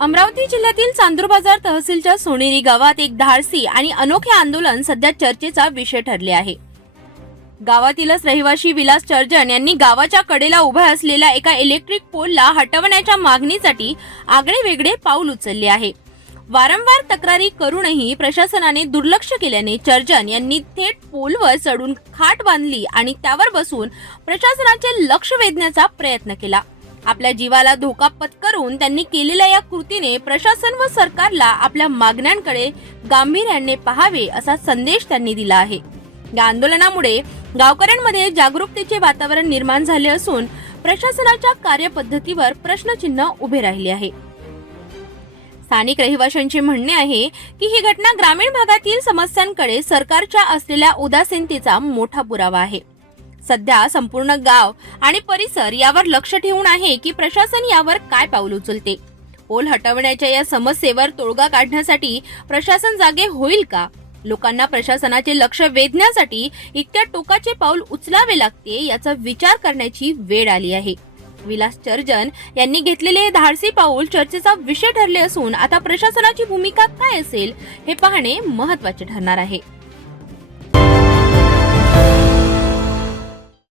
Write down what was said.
अमरावती जिल्ह्यातील चांदूर बाजार तहसीलच्या सोनेरी गावात एक धाडसी आणि अनोखे आंदोलन सध्या चर्चेचा विषय ठरले आहे। गावातीलच रहिवासी विलास चर्जन यांनी गावाच्या कडेला उभ्या असलेल्या एका इलेक्ट्रिक पोलला हटवण्याच्या मागणीसाठी आगळेवेगळे पाऊल उचलले आहे। वारंवार तक्रारी करूनही प्रशासनाने दुर्लक्ष केल्याने चर्जन यांनी थेट पोलवर चढून खाट बांधली आणि त्यावर बसून प्रशासनाचे लक्ष वेधण्याचा प्रयत्न केला। आपल्या जीवाला धोका पत्करून त्यांनी केलेल्या या कृतीने प्रशासन व सरकारला आपल्या मागण्यांकडे गांभीर्याने पाहावे असा संदेश त्यांनी दिला आहे। या आंदोलनामुळे गावकऱ्यांमध्ये जागरूकतेचे वातावरण निर्माण झाले असून प्रशासनाच्या कार्यपद्धतीवर प्रश्नचिन्ह उभे राहिले आहे। स्थानिक रहिवाशांचे म्हणणे आहे की ही घटना ग्रामीण भागातील समस्यांकडे सरकारच्या असलेल्या उदासीनतेचा मोठा पुरावा आहे। सध्या संपूर्ण गाव आणि परिसर यावर लक्ष ठेवून आहे की प्रशासन यावर काय पाऊल उचलते। पोल हटवण्याच्या या समस्येवर तोडगा काढण्यासाठी प्रशासन जागे होईल का? लोकांना प्रशासनाचे लक्ष वेधण्यासाठी इतक्या टोकाचे पाऊल उचलावे लागते याचा विचार करण्याची वेळ आली आहे। विलास चर्जन यांनी घेतलेले धाडसी पाऊल चर्चेचा विषय ठरले असून आता प्रशासनाची भूमिका काय असेल हे पाहणे महत्त्वाचे ठरणार आहे।